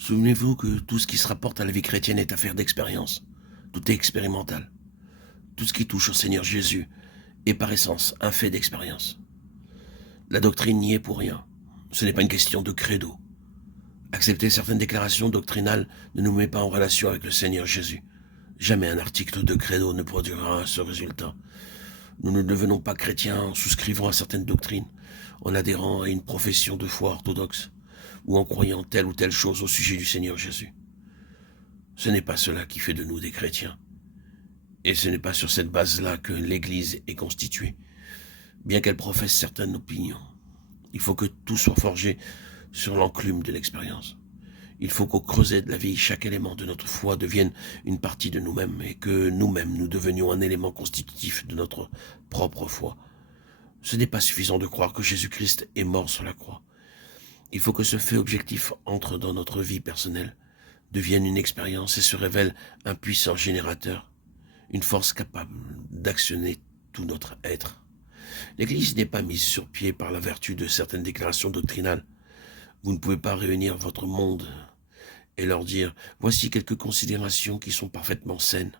Souvenez-vous que tout ce qui se rapporte à la vie chrétienne est affaire d'expérience. Tout est expérimental. Tout ce qui touche au Seigneur Jésus est par essence un fait d'expérience. La doctrine n'y est pour rien. Ce n'est pas une question de credo. Accepter certaines déclarations doctrinales ne nous met pas en relation avec le Seigneur Jésus. Jamais un article de credo ne produira ce résultat. Nous ne devenons pas chrétiens en souscrivant à certaines doctrines, en adhérant à une profession de foi orthodoxe, ou en croyant telle ou telle chose au sujet du Seigneur Jésus. Ce n'est pas cela qui fait de nous des chrétiens. Et ce n'est pas sur cette base-là que l'Église est constituée, bien qu'elle professe certaines opinions. Il faut que tout soit forgé sur l'enclume de l'expérience. Il faut qu'au creuset de la vie, chaque élément de notre foi devienne une partie de nous-mêmes et que nous-mêmes nous devenions un élément constitutif de notre propre foi. Ce n'est pas suffisant de croire que Jésus-Christ est mort sur la croix. Il faut que ce fait objectif entre dans notre vie personnelle, devienne une expérience et se révèle un puissant générateur, une force capable d'actionner tout notre être. L'Église n'est pas mise sur pied par la vertu de certaines déclarations doctrinales. Vous ne pouvez pas réunir votre monde et leur dire « Voici quelques considérations qui sont parfaitement saines.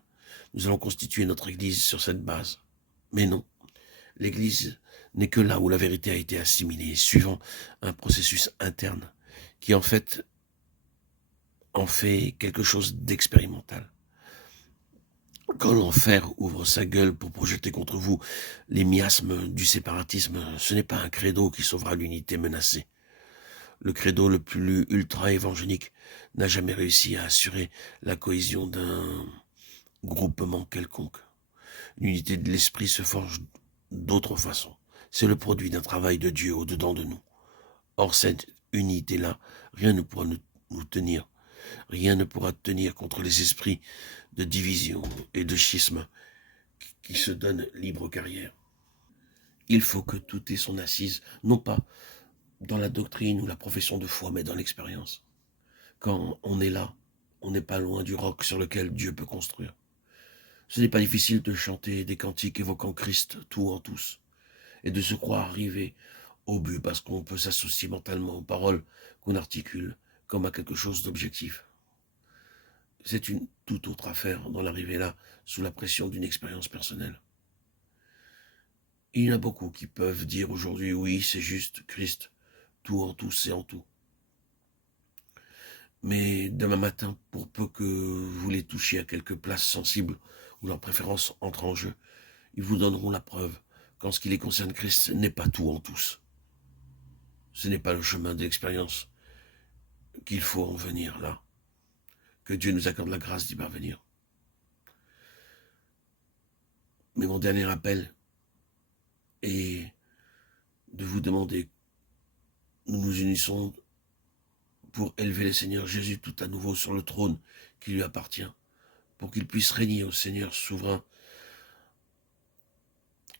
Nous allons constituer notre Église sur cette base. » Mais non, l'Église n'est que là où la vérité a été assimilée, suivant un processus interne qui en fait quelque chose d'expérimental. Quand l'enfer ouvre sa gueule pour projeter contre vous les miasmes du séparatisme, ce n'est pas un credo qui sauvera l'unité menacée. Le credo le plus ultra-évangélique n'a jamais réussi à assurer la cohésion d'un groupement quelconque. L'unité de l'esprit se forge d'autres façons. C'est le produit d'un travail de Dieu au-dedans de nous. Or, cette unité-là, rien ne pourra nous tenir. Rien ne pourra tenir contre les esprits de division et de schisme qui se donnent libre carrière. Il faut que tout ait son assise, non pas dans la doctrine ou la profession de foi, mais dans l'expérience. Quand on est là, on n'est pas loin du roc sur lequel Dieu peut construire. Ce n'est pas difficile de chanter des cantiques évoquant Christ tout en tous, et de se croire arrivé au but parce qu'on peut s'associer mentalement aux paroles qu'on articule comme à quelque chose d'objectif. C'est une toute autre affaire d'en arriver là sous la pression d'une expérience personnelle. Il y en a beaucoup qui peuvent dire aujourd'hui, oui, c'est juste, Christ, tout en tous et en tout. Mais demain matin, pour peu que vous les touchiez à quelques places sensibles où leurs préférences entrent en jeu, ils vous donneront la preuve qu'en ce qui les concerne, Christ n'est pas tout en tous. Ce n'est pas le chemin de l'expérience qu'il faut en venir là. Que Dieu nous accorde la grâce d'y parvenir. Mais mon dernier appel est de vous demander, nous nous unissons pour élever le Seigneur Jésus tout à nouveau sur le trône qui lui appartient, pour qu'il puisse régner au Seigneur souverain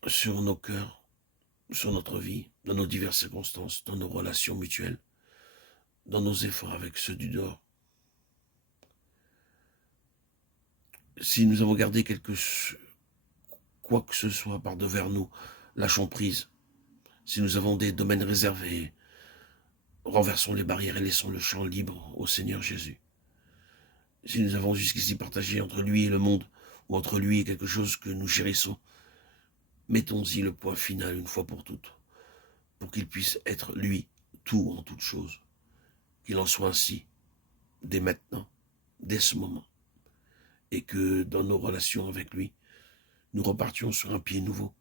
sur nos cœurs, sur notre vie, dans nos diverses circonstances, dans nos relations mutuelles, dans nos efforts avec ceux du dehors. Si nous avons gardé quoi que ce soit par devers nous, lâchons prise. Si nous avons des domaines réservés, renversons les barrières et laissons le champ libre au Seigneur Jésus. Si nous avons jusqu'ici partagé entre lui et le monde, ou entre lui et quelque chose que nous chérissons, mettons-y le point final une fois pour toutes, pour qu'il puisse être lui, tout en toutes choses. Qu'il en soit ainsi, dès maintenant, dès ce moment, et que dans nos relations avec lui, nous repartions sur un pied nouveau.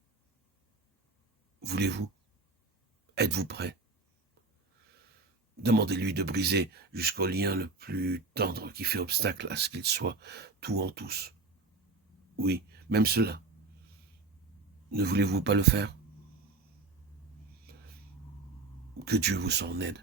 Voulez-vous? Êtes-vous prêt? Demandez-lui de briser jusqu'au lien le plus tendre qui fait obstacle à ce qu'il soit tout en tous. Oui, même cela. Ne voulez-vous pas le faire? Que Dieu vous en aide.